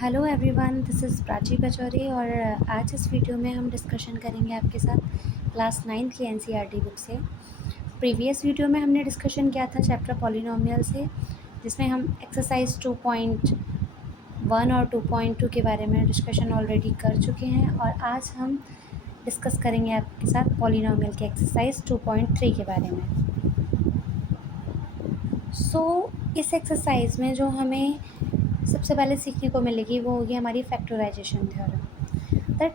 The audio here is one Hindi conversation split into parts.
Hello everyone, this is Prachi Pachauri और आज इस वीडियो में हम डिस्कशन करेंगे आपके साथ क्लास 9 की एनसीईआरटी बुक से। प्रीवियस वीडियो में हमने डिस्कशन किया था चैप्टर पॉलिनोमियल से, जिसमें हम एक्सरसाइज 2.1 और 2.2 के बारे में डिस्कशन ऑलरेडी कर चुके हैं और आज हम डिस्कस करेंगे आपके साथ पॉलिनोमियल के एक्सरसाइज 2.3 के बारे में। इस एक्सरसाइज में जो हमें सबसे पहले सीखने को मिलेगी वो होगी हमारी factorization theorem. That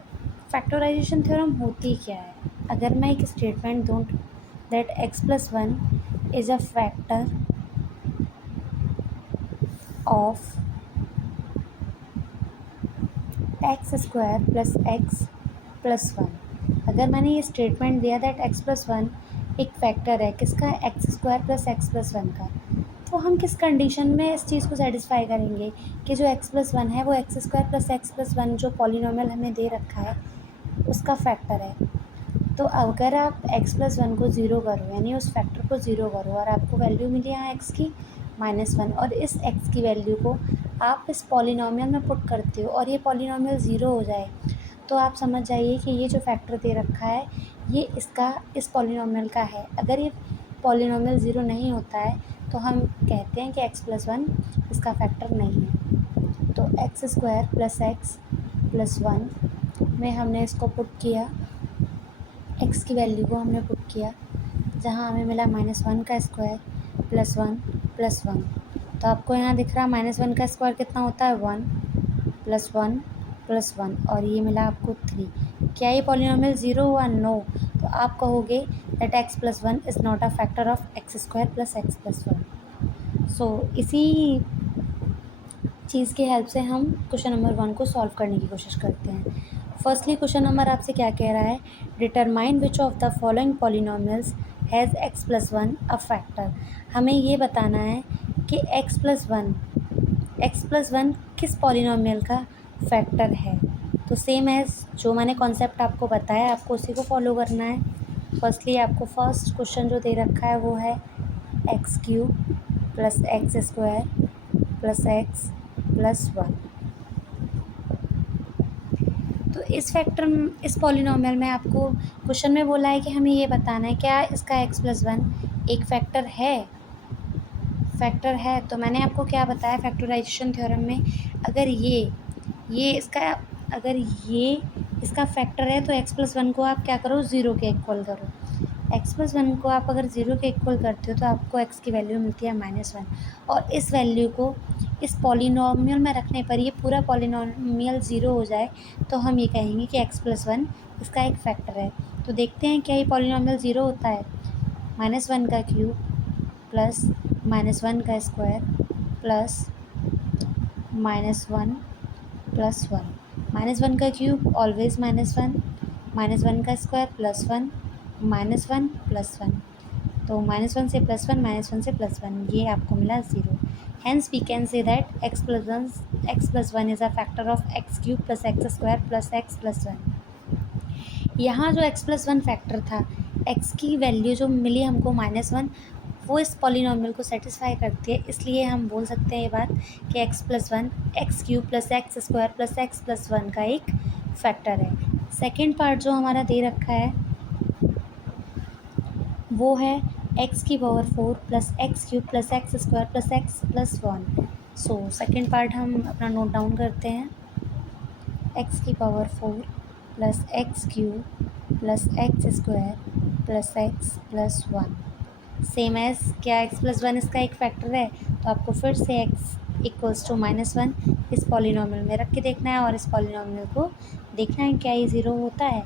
factorization theorem होती क्या है? अगर मैं एक स्टेटमेंट दूँ that x+1 is a factor of x² plus x plus 1। अगर मैंने ये स्टेटमेंट दिया दैट x+1 एक फैक्टर है किसका? x² प्लस x प्लस 1 का, तो हम किस कंडीशन में इस चीज़ को सेटिस्फाई करेंगे कि जो x+1 है वो x² प्लस x प्लस 1 जो पॉलिनोमियल हमें दे रखा है उसका फैक्टर है। तो अगर आप x+1 को ज़ीरो करो, यानी उस फैक्टर को ज़ीरो करो और आपको वैल्यू मिली यहाँ x की -1, और इस x की वैल्यू को आप इस पॉलिनोमियल में पुट करते हो और ये पॉलिनोमियल ज़ीरो हो जाए, तो आप समझ जाइए कि ये जो फैक्टर दे रखा है ये इस पॉलिनोमियल का है। अगर ये पॉलिनोमियल ज़ीरो नहीं होता है तो हम कहते हैं कि x+1 इसका फैक्टर नहीं है। तो x² प्लस x प्लस 1 में हमने इसको पुट किया, x की वैल्यू को हमने पुट किया, जहाँ हमें मिला -1 का स्क्वायर प्लस 1 प्लस 1। तो आपको यहाँ दिख रहा -1 का स्क्वायर कितना होता है? 1 प्लस 1 प्लस 1, और ये मिला आपको 3। क्या ये पॉलिनोमियल ज़ीरो हुआ? नो। तो आप कहोगे that x+1 is not a factor of x² plus x plus 1। इसी चीज़ की हेल्प से हम क्वेश्चन नंबर 1 को सॉल्व करने की कोशिश करते हैं। फर्स्टली क्वेश्चन नंबर आपसे क्या कह रहा है? Determine which of the following polynomials has x+1 a factor. हमें ये बताना है कि x+1 किस पॉलिनोमियल का फैक्टर है। तो सेम एज जो मैंने कॉन्सेप्ट आपको बताया, आपको उसी को फॉलो करना है। फर्स्टली आपको फर्स्ट क्वेश्चन जो दे रखा है वो है x³ plus x² plus x plus 1। तो इस पॉलिनोमियल में आपको क्वेश्चन में बोला है कि हमें ये बताना है क्या इसका x+1 एक फैक्टर है। तो मैंने आपको क्या बताया फैक्टराइजेशन थ्योरम में, अगर ये इसका फैक्टर है तो x+1 को आप क्या करो? ज़ीरो के इक्वल करो। x+1 को आप अगर ज़ीरो के इक्वल करते हो तो आपको x की वैल्यू मिलती है -1, और इस वैल्यू को इस पॉलिनोमियल में रखने पर ये पूरा पॉलिनोमियल ज़ीरो हो जाए तो हम ये कहेंगे कि x+1 इसका एक फैक्टर है। तो देखते हैं क्या ये पॉलिनोमियल ज़ीरो होता है? -1 का क्यूब प्लस -1 का स्क्वायर प्लस -1 प्लस 1। -1 का क्यूब ऑलवेज -1, -1 का स्क्वायर प्लस 1, -1 प्लस 1। तो -1 से +1, -1 से +1, ये आपको मिला zero. Hence we can say that x+1 is a factor of x³ plus x² plus x plus 1। यहाँ जो x+1 फैक्टर था, x की वैल्यू जो मिली हमको -1, वो इस पॉलिनोमियल को सेटिस्फाई करती है, इसलिए हम बोल सकते हैं ये बात कि x+1 x³ plus x² plus x plus 1 का एक फैक्टर है। सेकेंड पार्ट जो हमारा दे रखा है वो है x⁴ plus x³ plus x² plus x plus 1। Second part हम अपना नोट डाउन करते हैं, x⁴ plus x³ plus x² plus x plus 1। Same as क्या x+1 इसका एक फैक्टर है, तो आपको फिर से x = -1 इस पॉलिनोमियल में रख के देखना है और इस पॉलिनोमियल को देखना है क्या ये ज़ीरो होता है।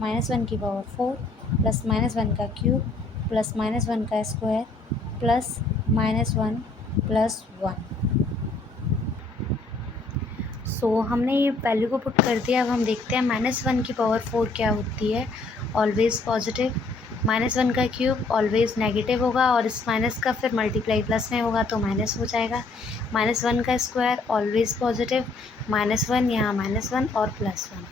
-1⁴ प्लस -1 का क्यूब प्लस -1 का स्क्वायर प्लस -1 प्लस 1। हमने ये वैल्यू को पुट कर दिया। अब हम देखते हैं -1⁴ क्या होती है? Always positive. -1 का क्यूब ऑलवेज़ नेगेटिव होगा और इस माइनस का फिर मल्टीप्लाई प्लस में होगा तो माइनस हो जाएगा। -1 का स्क्वायर ऑलवेज़ पॉजिटिव, -1 यहाँ -1 और +1।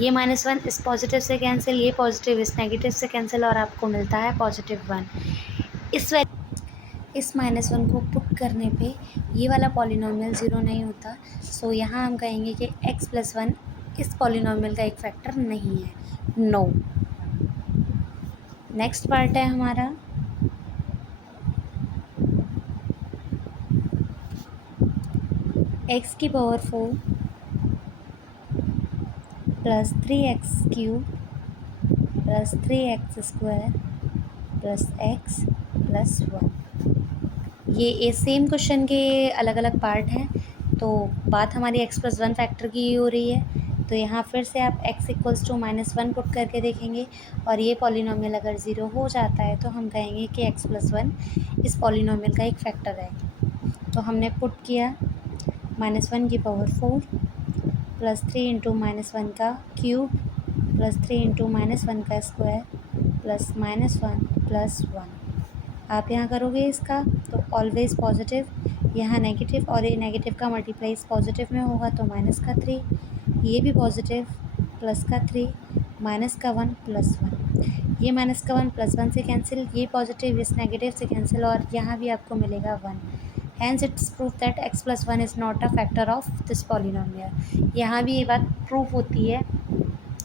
ये -1 इस पॉजिटिव से कैंसिल, ये पॉजिटिव इस नेगेटिव से कैंसिल और आपको मिलता है +1। इस -1 को पुट करने पे ये वाला पॉलिनॉमियल ज़ीरो नहीं होता। सो यहाँ हम कहेंगे कि x+1 इस पॉलिनॉमियल का एक फैक्टर नहीं है, नो। नेक्स्ट पार्ट है हमारा x⁴ + 3x³ + 3x² + x + 1। ये सेम क्वेश्चन के अलग अलग पार्ट हैं। तो बात हमारी x+1 फैक्टर की ही हो रही है। तो यहाँ फिर से आप x = -1 पुट करके देखेंगे और ये पॉलिनॉमियल अगर ज़ीरो हो जाता है तो हम कहेंगे कि x+1 इस पॉलिनॉमियल का एक फैक्टर है। तो हमने पुट किया -1⁴ + 3 × -1 का क्यूब + 3 × -1 का स्क्वायर + -1 + 1। आप यहाँ करोगे इसका तो ऑलवेज़ पॉजिटिव, यहाँ नेगेटिव और ये नेगेटिव का मल्टीप्लाई इस पॉजिटिव में होगा तो -3, ये भी पॉजिटिव +3 -1 +1, ये -1 +1 से कैंसिल, ये पॉजिटिव इस नेगेटिव से कैंसिल और यहाँ भी आपको मिलेगा 1। Hence its proof that x+1 is not a factor of this polynomial. यहाँ भी ये बात प्रूफ होती है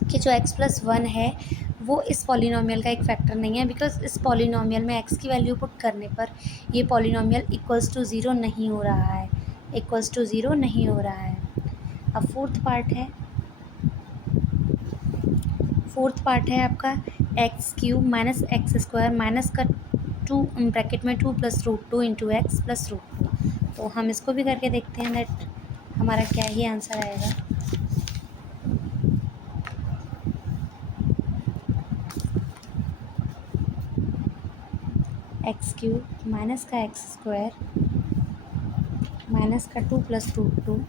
कि जो x+1 है वो इस पॉलिनॉमियल का एक फैक्टर नहीं है, बिकॉज इस पॉलिनॉमियल में x की वैल्यू पुट करने पर ये पॉलिनॉमियल =0 नहीं हो रहा है, =0 नहीं हो रहा है। अब फोर्थ पार्ट है आपका x³ - x² माइनस का 2 ब्रैकेट में 2 + √2 × x + √2। तो हम इसको भी करके देखते हैं दैट हमारा क्या ही आंसर आएगा। x³ माइनस का x² माइनस का 2 + √2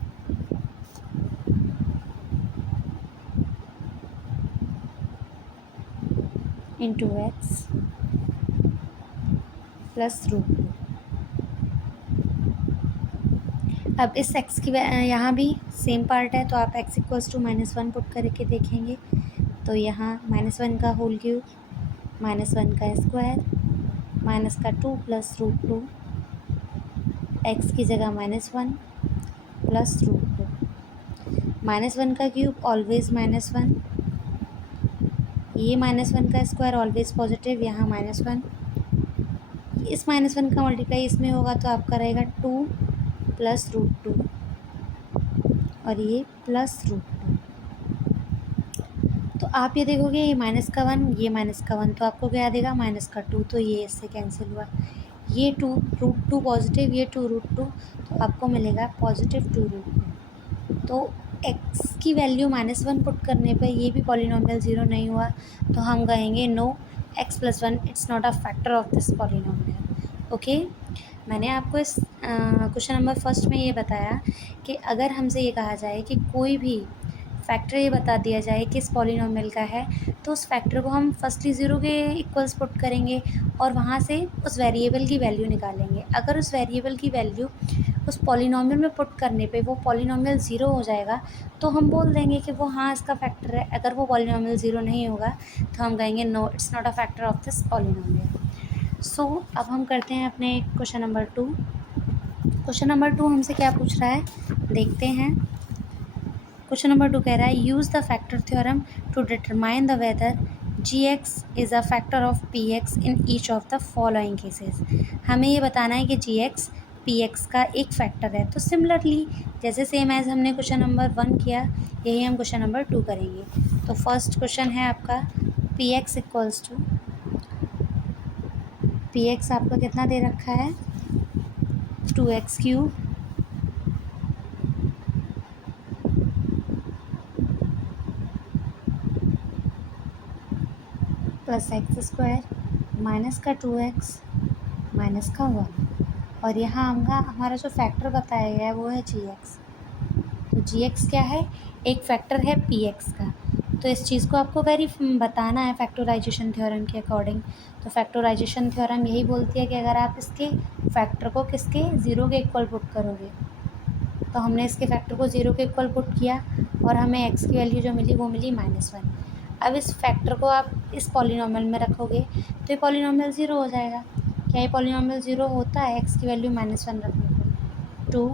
× x + √2। अब इस x की यहाँ भी सेम पार्ट है तो आप x = -1 पुट करके देखेंगे तो यहाँ -1 का होल क्यूब -1 का स्क्वायर माइनस का 2 + √2, x की जगह -1 + √2, -1 का क्यूब ऑलवेज़ -1, ये -1 का स्क्वायर ऑलवेज़ पॉजिटिव, यहाँ -1, इस -1 का मल्टीप्लाई इसमें होगा तो आपका रहेगा 2 + √2 और ये +√2। तो आप ये देखोगे ये -1 ये -1 तो आपको क्या देगा -2, तो ये इससे कैंसिल हुआ, ये 2 √2 पॉजिटिव, ये 2 √2 तो आपको मिलेगा पॉजिटिव 2 √2। तो x की वैल्यू -1 पुट करने पे ये भी पॉलिनॉमियल ज़ीरो नहीं हुआ तो हम कहेंगे no, x+1 it's not a factor of this polynomial. Okay, मैंने आपको इस क्वेश्चन नंबर फर्स्ट में ये बताया कि अगर हमसे ये कहा जाए कि कोई भी फैक्टर ये बता दिया जाए कि इस पॉलिनॉमियल का है तो उस फैक्टर को हम फर्स्टली ज़ीरो के इक्वल्स पुट करेंगे और वहाँ से उस वेरिएबल की वैल्यू निकालेंगे। अगर उस वेरिएबल की वैल्यू उस पॉलिनॉमियल में पुट करने पे वो पॉलिनॉमियल ज़ीरो हो जाएगा तो हम बोल देंगे कि वो हाँ इसका फैक्टर है। अगर वो पॉलिनॉमियल ज़ीरो नहीं होगा तो हम कहेंगे no, it's not a factor of this polynomial. So अब हम करते हैं अपने क्वेश्चन नंबर 2। क्वेश्चन नंबर 2 हमसे क्या पूछ रहा है देखते हैं। क्वेश्चन नंबर 2 कह रहा है use the factor theorem to determine the whether gx is a factor of px in each of the following cases. हमें ये बताना है कि gx px का एक फैक्टर है। तो सिमिलरली जैसे सेम एज हमने क्वेश्चन नंबर 1 किया यही हम क्वेश्चन नंबर 2 करेंगे। तो फर्स्ट क्वेश्चन है आपका px आपका कितना दे रखा है 2x³ + x² माइनस का 2x माइनस का 1 और यहाँ हमारा जो फैक्टर बताया गया है वो है gx। तो gx क्या है, एक फैक्टर है px का। तो इस चीज़ को आपको बताना है फैक्टराइजेशन थ्योरम के अकॉर्डिंग। तो फैक्टराइजेशन थ्योरम यही बोलती है कि अगर आप इसके फैक्टर को किसके ज़ीरो के इक्वल पुट करोगे, तो हमने इसके फैक्टर को ज़ीरो के इक्वल पुट किया और हमें x की वैल्यू जो मिली वो मिली -1। अब इस फैक्टर को आप इस पॉलिनॉमियल में रखोगे तो ये पॉलिनॉमियल ज़ीरो हो जाएगा। क्या ये पॉलिनॉमियल ज़ीरो होता है एक्स की वैल्यू -1 रखने पर? 2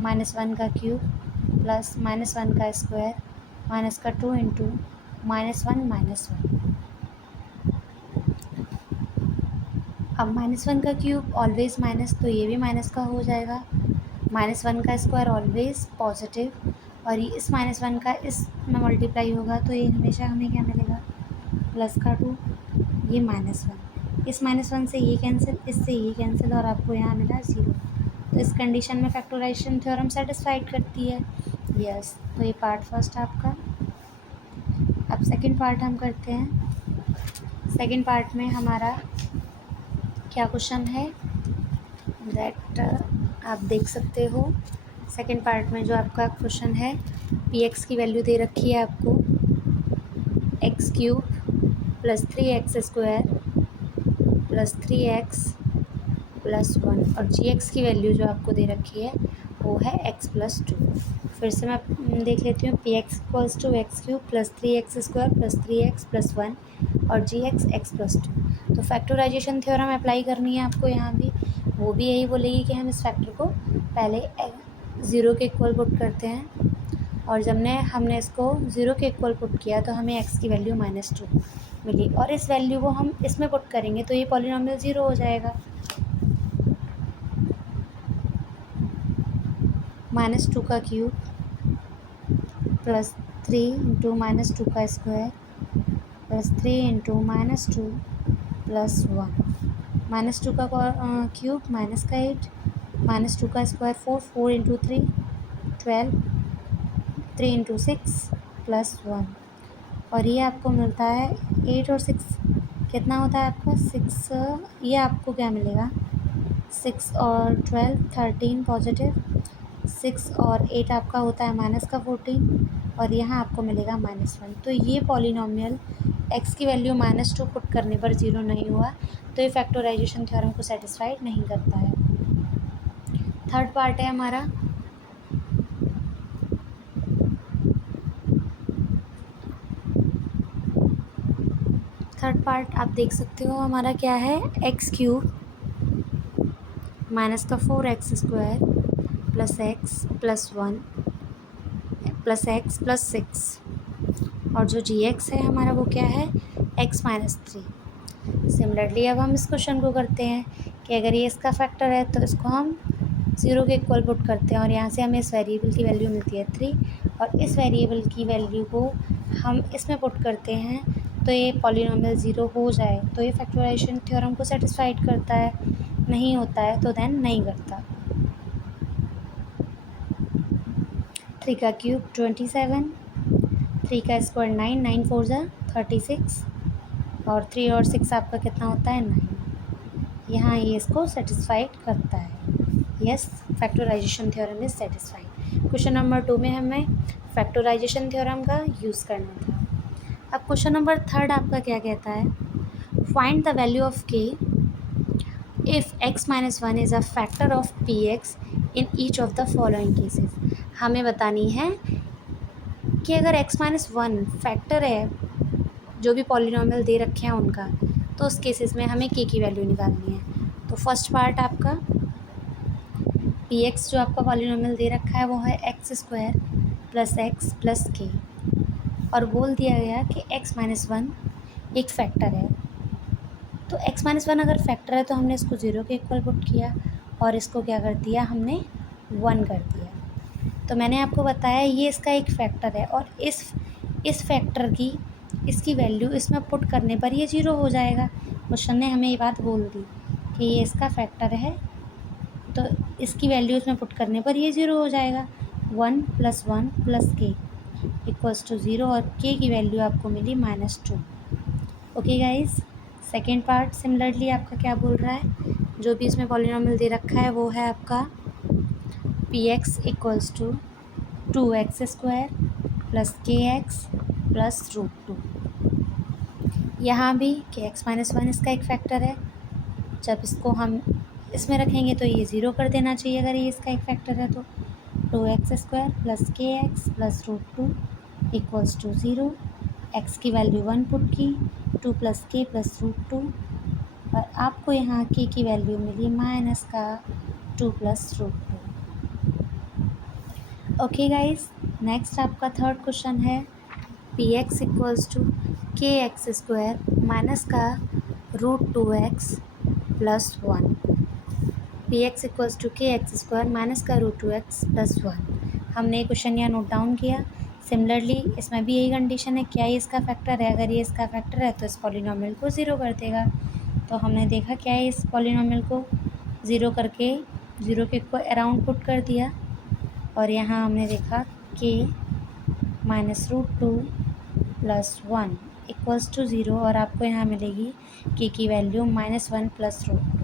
-1 का क्यूब प्लस -1 का स्क्वायर माइनस का 2 इंटू -1 अब -1 का क्यूब ऑलवेज माइनस, तो ये भी माइनस का हो जाएगा। -1 का स्क्वायर ऑलवेज पॉजिटिव, और ये इस -1 का इस में मल्टीप्लाई होगा तो ये हमेशा हमें क्या मिलेगा? प्लस का 2, ये -1, इस -1 से ये कैंसिल, इससे ये कैंसिल, और आपको यहाँ मिला 0। तो इस कंडीशन में फैक्टराइजेशन थ्योरम सेटिस्फाइड करती है। यस, तो ये पार्ट फर्स्ट आपका। अब सेकंड पार्ट हम करते हैं। सेकंड पार्ट में हमारा क्या क्वेश्चन है दैट आप देख सकते हो। सेकंड पार्ट में जो आपका क्वेश्चन है, पी एक्स की वैल्यू दे रखी है आपको x cube plus 3x square plus 3x plus 1, और जी एक्स की वैल्यू जो आपको दे रखी है वो है x प्लस 2। फिर से मैं देख लेती हूँ, P X equals to X cube plus 3x square plus 3x plus 1 और जी एक्स प्लस 2। तो फैक्टराइजेशन थ्योरम अप्लाई करनी है आपको यहाँ भी। वो भी यही बोलेगी कि हम इस फैक्टर को पहले 0 के इक्वल पुट करते हैं, और जब हमने इसको 0 के इक्वल पुट किया तो हमें x की वैल्यू -2 मिली, और इस वैल्यू को हम इसमें पुट करेंगे तो ये पॉलिनॉमियल 0 हो जाएगा। -2 का क्यूब प्लस 3 इंटू -2 का स्क्वायर प्लस 3 इंटू -2 प्लस 1, -2 का क्यूब माइनस का 8, -2 का स्क्वायर 4, 4 इंटू 3 12, 3 इंटू 6 प्लस 1, और ये आपको मिलता है 8 और 6 कितना होता है आपका 6, ये आपको क्या मिलेगा 6 और 12 13 पॉजिटिव, 6 और 8 आपका होता है माइनस का 14, और यहाँ आपको मिलेगा -1। तो ये पॉलिनॉमियल x की वैल्यू -2 पुट करने पर 0 नहीं हुआ, तो ये फैक्टराइजेशन थ्योरम को सेटिस्फाइड नहीं करता है। थर्ड पार्ट है हमारा, थर्ड पार्ट आप देख सकते हो हमारा क्या है, एक्स क्यूब माइनस का 4x square plus x plus 1 plus x plus 6, और जो जी एक्स है हमारा वो क्या है x माइनस 3। सिमिलरली अब हम इस क्वेश्चन को करते हैं कि अगर ये इसका फैक्टर है तो इसको हम 0 के इक्वल पुट करते हैं, और यहाँ से हमें इस वेरिएबल की वैल्यू मिलती है 3, और इस वेरिएबल की वैल्यू को हम इसमें पुट करते हैं तो ये पॉलिनॉमियल 0 हो जाए, तो ये फैक्टराइजेशन थ्योरम को सेटिस्फाइड करता है। नहीं होता है तो देन नहीं करता। 3 का क्यूब 27, 3 का स्क्वायर 9, 9 4 जा 36, और 3 और 6 आपका कितना होता है 9। यहाँ ये इसको सेटिस्फाइड करता है। Yes, factorization theorem is satisfied. Question number 2 में हमें फैक्टराइजेशन थ्योरम का यूज़ करना था। अब क्वेश्चन नंबर 3 आपका क्या कहता है, find the value of k if x minus 1 is a factor of px in each of the following cases। हमें बतानी है कि अगर x माइनस 1 फैक्टर है जो भी पॉलिनॉमियल दे रखे हैं उनका, तो उस केसेस में हमें k की वैल्यू निकालनी है। तो फर्स्ट पार्ट आपका px जो आपका पॉलिनॉमियल दे रखा है वो है x square plus x plus के, और बोल दिया गया कि x माइनस 1 एक फैक्टर है। तो x माइनस 1 अगर फैक्टर है तो हमने इसको 0 के इक्वल पुट किया, और इसको क्या कर दिया हमने 1 कर दिया। तो मैंने आपको बताया ये इसका एक फैक्टर है, और इस फैक्टर की इसकी वैल्यू इसमें पुट करने पर ये 0 हो जाएगा। क्वेश्चन ने हमें ये बात बोल दी कि ये इसका फैक्टर है, तो इसकी वैल्यू इसमें पुट करने पर ये 0 हो जाएगा। 1 + 1 + k इक्वल्स टू 0, और k की वैल्यू आपको मिली -2। Okay guys, second part similarly आपका क्या बोल रहा है, जो भी इसमें पॉलिनॉमियल दे रखा है वो है आपका px equals to 2x square plus kx plus √2। यहाँ भी कि x माइनस 1 इसका एक फैक्टर है, जब इसको हम इसमें रखेंगे तो ये 0 कर देना चाहिए अगर ये इसका एक फैक्टर है। तो 2x square plus kx plus √2 equals to 0। x की वैल्यू 1 पुट की, 2 + k + √2 और आपको यहाँ के की वैल्यू मिली माइनस का 2 plus root 2। Okay guys, next आपका थर्ड क्वेश्चन है P X equals to K X square minus का root 2x plus 1। P X equals to K X square minus का रूट 2x प्लस 1। हमने ये क्वेश्चन यहाँ नोट डाउन किया। सिमिलरली इसमें भी यही कंडीशन है, क्या ये इसका फैक्टर है? अगर ये इसका फैक्टर है तो इस पॉलिनॉमियल को ज़ीरो कर देगा। तो हमने देखा क्या है, इस पॉलिनॉमियल को ज़ीरो करके ज़ीरो के को अराउंड पुट कर दिया और यहाँ हमने देखा K minus root 2 plus 1 equals to zero और आपको यहाँ मिलेगी के की value -1 plus root 2।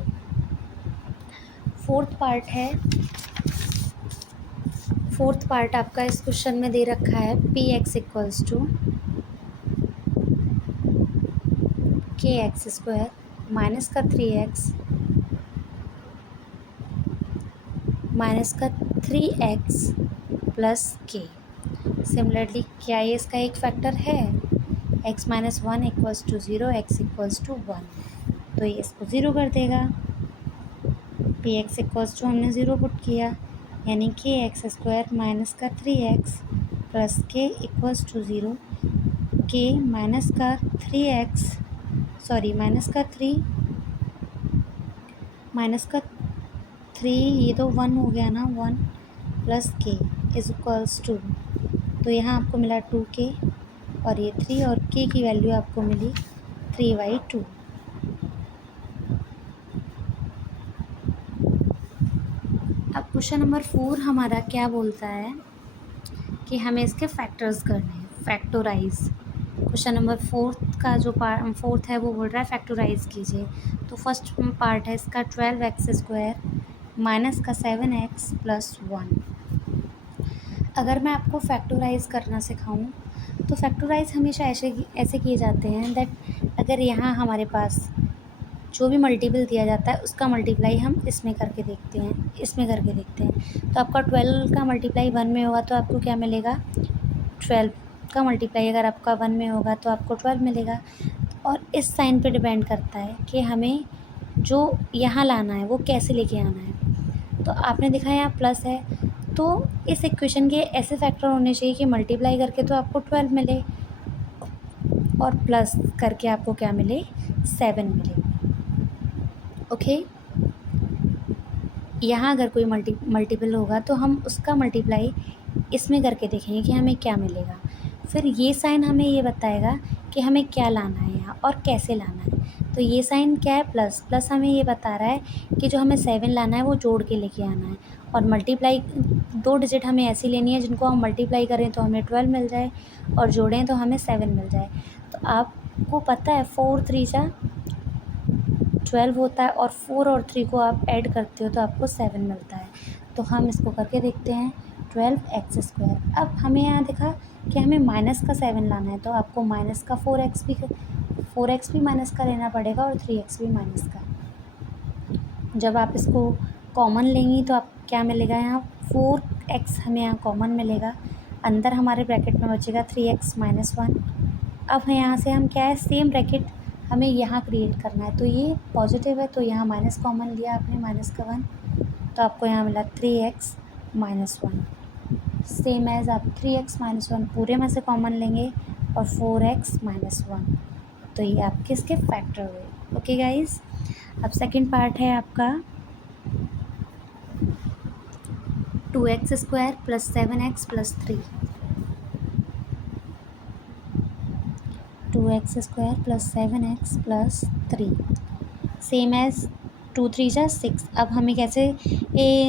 Fourth part आपका इस क्वेश्चन में दे रखा है P X equals to K X square minus का 3x प्लस के। सिमिलरली क्या ये इसका एक फैक्टर है? x minus 1 equals to 0, x equals to 1, तो ये इसको ज़ीरो कर देगा। पी एक्स इक्वल्स टू हमने ज़ीरो पुट किया, यानी के एक्स स्क्वायर माइनस का 3x प्लस के इक्वल्स टू 0। के माइनस का 3 ये तो 1 हो गया ना, 1 प्लस के इज इक्वल्स टू, तो यहाँ आपको मिला 2k और ये 3 और k की वैल्यू आपको मिली 3/2। अब क्वेश्चन नंबर 4 हमारा क्या बोलता है कि हमें इसके फैक्टर्स करने हैं, फैक्टोराइज। क्वेश्चन नंबर 4 का जो फोर्थ है वो बोल रहा है फैक्टोराइज कीजिए। तो फर्स्ट पार्ट है इसका 12x स्क्वायर माइनस का 7x प्लस 1। अगर मैं आपको फैक्टोराइज करना सिखाऊं तो फैक्टोराइज हमेशा ऐसे किए जाते हैं दैट अगर यहाँ हमारे पास जो भी मल्टीपल दिया जाता है उसका मल्टीप्लाई हम इसमें करके देखते हैं, तो आपका 12 का मल्टीप्लाई 1 में होगा तो आपको क्या मिलेगा? 12 का मल्टीप्लाई अगर आपका 1 में होगा तो आपको 12 मिलेगा। और इस साइन पे डिपेंड करता है कि हमें जो यहाँ लाना है वो कैसे लेके आना है। तो आपने देखा यहाँ प्लस है, तो इस इक्वेशन के ऐसे फैक्टर होने चाहिए कि मल्टीप्लाई करके तो आपको 12 मिले और प्लस करके आपको क्या मिले? 7 मिले। ओके, यहाँ अगर कोई मल्टीपल होगा तो हम उसका मल्टीप्लाई इसमें करके देखेंगे कि हमें क्या मिलेगा। फिर ये साइन हमें ये बताएगा कि हमें क्या लाना है यहाँ और कैसे लाना है। तो ये साइन क्या है? प्लस। प्लस हमें ये बता रहा है कि जो हमें 7 लाना है वो जोड़ के लेके आना है, और मल्टीप्लाई 2 डिजिट हमें ऐसी लेनी है जिनको हम मल्टीप्लाई करें तो हमें 12 मिल जाए और जोड़ें तो हमें 7 मिल जाए। तो आपको पता है 4 3 जा 12 होता है और 4 और 3 को आप ऐड करते हो तो आपको 7 मिलता है। तो हम इसको करके देखते हैं 12x स्क्वायर। अब हमें यहाँ देखा कि हमें माइनस का 7 लाना है, तो आपको माइनस का 4x भी माइनस का लेना पड़ेगा और 3x भी माइनस का। जब आप इसको कॉमन लेंगी तो आप क्या मिलेगा? यहाँ 4x हमें यहाँ कॉमन मिलेगा, अंदर हमारे ब्रैकेट में बचेगा 3x माइनस 1। अब यहाँ से हम क्या है, सेम ब्रैकेट हमें यहाँ क्रिएट करना है। तो ये पॉजिटिव है तो यहाँ माइनस कॉमन लिया आपने, माइनस का 1, तो आपको यहाँ मिला 3x माइनस 1। सेम एज आप 3x माइनस 1 पूरे में से कॉमन लेंगे और 4x माइनस 1, तो ये आपके इसके फैक्टर हुए। ओके गाइज, अब सेकंड पार्ट है आपका 2x square plus 7x plus 3। 2x square plus 7x plus 3 same as 2 3 जा 6। अब हमें कैसे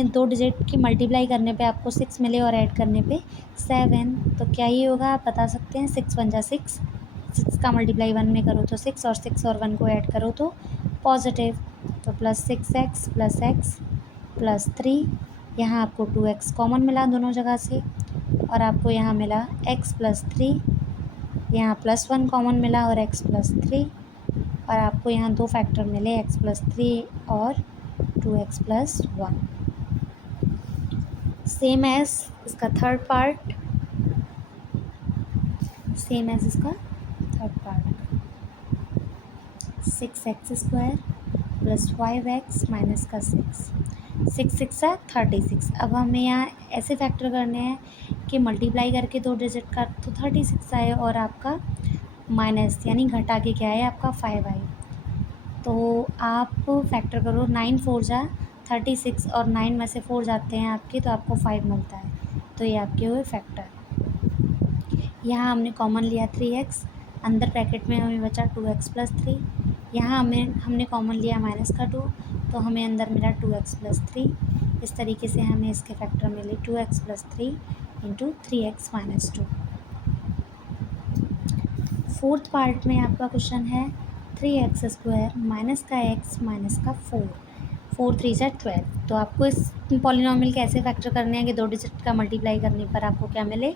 2 डिजिट की मल्टीप्लाई करने पे आपको 6 मिले और ऐड करने पे 7, तो क्या ही होगा आप बता सकते हैं? 6 1 जा 6, 6 का मल्टीप्लाई 1 में करो तो 6 और 6 और 1 को ऐड करो तो पॉजिटिव, तो plus 6x plus x plus 3। यहाँ आपको 2x कॉमन मिला दोनों जगह से और आपको यहाँ मिला x प्लस 3, यहाँ प्लस 1 कॉमन मिला और x प्लस 3, और आपको यहाँ 2 फैक्टर मिले x प्लस 3 और 2x प्लस 1। सेम एज इसका third part, 6x square plus 5x minus का 6, 6 6 36। अब हमें यहाँ ऐसे फैक्टर करने हैं कि मल्टीप्लाई करके दो डिजिट का तो 36 आए और आपका माइनस यानी घटा के क्या है आपका 5 आए। तो आप फैक्टर करो, 9 4 जा 36 और 9 में से 4 जाते हैं आपके तो आपको 5 मिलता है। तो ये आपके हुए फैक्टर। यहाँ हमने कॉमन लिया 3x, अंदर ब्रैकेट में हमें बचा 2x प्लस 3। यहाँ हमने कॉमन लिया माइनस का 2 तो हमें अंदर मिला 2x प्लस 3। इस तरीके से हमें इसके फैक्टर मिले 2x plus 3 into 3x minus 2। Fourth part में आपका क्वेश्चन है 3x स्क्वायर माइनस का x माइनस का 4, 4 3 जा 12। तो आपको इस पॉलिनॉमियल के ऐसे फैक्टर करने हैं कि दो डिजिट का मल्टीप्लाई करने पर आपको क्या मिले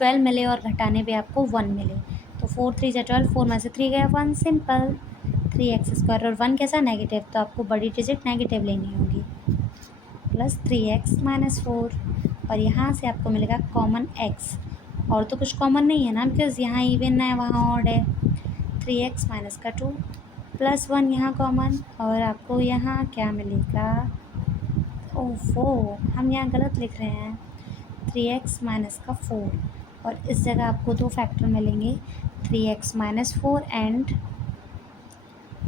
12 मिले और घटाने पे आपको 1 मिले। तो 4 3 जा 12, 4 में से 3 गया 1, सिंपल। 3x स्क्वायर और 1 कैसा नेगेटिव, तो आपको बड़ी डिजिट नेगेटिव लेनी होगी। प्लस 3x माइनस 4 और यहाँ से आपको मिलेगा कॉमन x, और तो कुछ कॉमन नहीं है ना बिकॉज यहाँ इवन है वहाँ ऑड है। 3x माइनस का 2 प्लस 1 यहाँ कॉमन और आपको यहाँ क्या मिलेगा, ओफो हम यहाँ गलत लिख रहे हैं, 3x माइनस का 4 और इस जगह आपको दो फैक्टर मिलेंगे 3x minus 4 and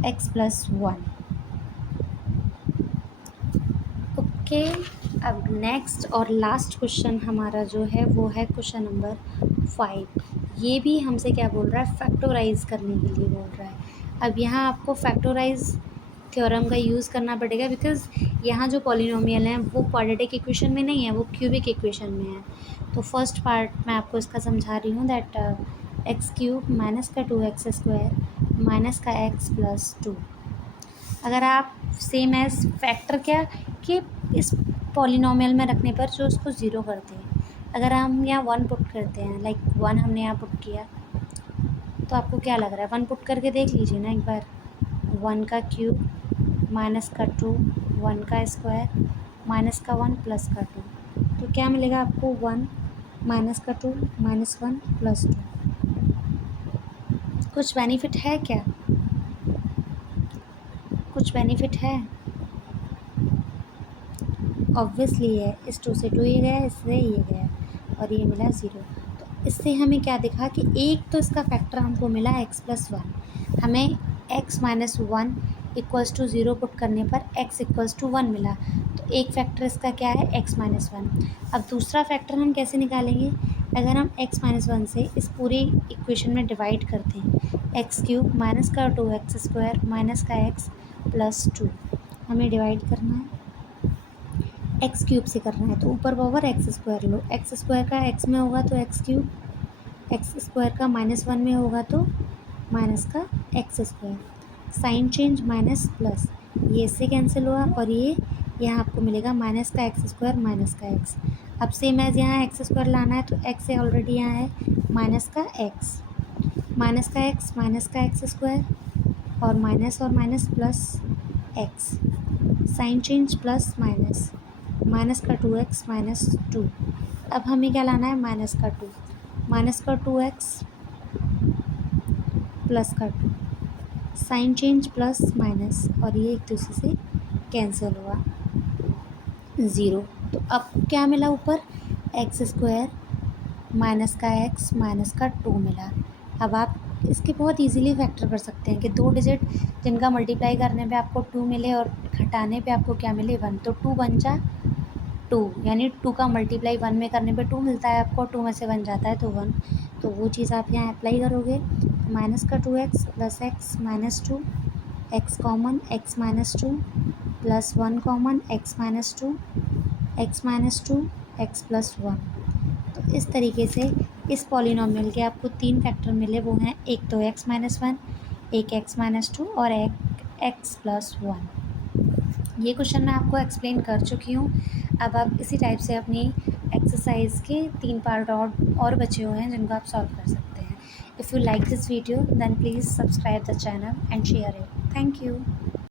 x plus 1। Okay, अब नेक्स्ट और लास्ट क्वेश्चन हमारा जो है वो है क्वेश्चन नंबर 5। ये भी हमसे क्या बोल रहा है, फैक्टोराइज करने के लिए बोल रहा है। अब यहाँ आपको फैक्टोराइज थ्योरम का यूज़ करना पड़ेगा बिकॉज यहाँ जो पॉलिनोमियल हैं वो क्वाड्रेटिक इक्वेशन में नहीं है, वो क्यूबिक इक्वेशन में है। तो फर्स्ट पार्ट मैं आपको इसका समझा रही हूँ दैट एक्स क्यूब माइनस का 2x स्क्वायर माइनस का x प्लस 2। अगर आप सेम एज फैक्टर क्या कि इस पॉलिनोमियल में रखने पर जो उसको ज़ीरो करते हैं, अगर हम यहाँ 1 पुट करते हैं, लाइक 1 हमने यहाँ पुट किया तो आपको क्या लग रहा है, 1 पुट करके देख लीजिए ना एक बार। 1 का क्यूब माइनस का 2, 1 का स्क्वायर माइनस का 1 प्लस का 2, तो क्या मिलेगा आपको 1 माइनस का 2 माइनस 1 प्लस 2। कुछ बेनिफिट है क्या, कुछ बेनिफिट है? ऑब्वियसली है, इस 2 से 2 ये गया, इससे ये गया और ये मिला 0। तो इससे हमें क्या दिखा कि एक तो इसका फैक्टर हमको मिला x प्लस 1, हमें x minus 1 equals to 0 put करने पर x इक्वल्स टू 1 मिला। तो एक फैक्टर इसका क्या है x माइनस 1। अब दूसरा फैक्टर हम कैसे निकालेंगे, अगर हम x माइनस 1 से इस पूरी इक्वेशन में डिवाइड करते हैं, एक्स क्यूब माइनस का 2x स्क्वायर माइनस का x प्लस 2 हमें डिवाइड करना है, एक्स क्यूब से करना है तो ऊपर पावर एक्स स्क्वायर लो, एक्स स्क्वायर का एक्स में होगा तो एक्स क्यूब, एक्स स्क्वायर का माइनस 1 में होगा तो माइनस का X square, sign change minus plus, ये इससे कैंसिल हुआ और ये यहाँ आपको मिलेगा माइनस का एक्स स्क्वायर माइनस का एक्स। अब सेम एज यहाँ एक्स स्क्वायर लाना है तो एक्स से ऑलरेडी यहाँ है माइनस का एक्स, माइनस का एक्स स्क्वायर और minus plus X, sign change plus minus, minus का 2x माइनस 2। अब हमें क्या लाना है, माइनस का 2x प्लस का 2, साइन चेंज प्लस माइनस और ये एक दूसरे से कैंसिल हुआ 0। तो अब क्या मिला ऊपर, एक्स स्क्वायर माइनस का x माइनस का 2 मिला। अब आप इसके बहुत इजीली फैक्टर कर सकते हैं कि दो डिजिट जिनका मल्टीप्लाई करने पे आपको 2 मिले और घटाने पे आपको क्या मिले 1, तो 2 बन जा 2, यानी 2 का मल्टीप्लाई 1 में करने पे 2 मिलता है आपको, 2 में से 1 जाता है तो 1। तो वो चीज़ आप यहाँ अप्लाई करोगे, माइनस का 2x plus x minus 2, x common x minus 2 plus 1 common x minus 2, x minus 2 x plus 1। तो इस तरीके से इस पॉलिनोमियल के आपको 3 फैक्टर मिले, वो हैं एक तो x माइनस 1, एक x माइनस 2 और एक x प्लस 1। ये क्वेश्चन मैं आपको एक्सप्लेन कर चुकी हूँ। अब आप इसी टाइप से अपनी एक्सरसाइज के 3 पार्ट और बचे हुए हैं जिनको आप सॉल्व कर सकते हैं। If you like this video then please subscribe the channel and share it. Thank you.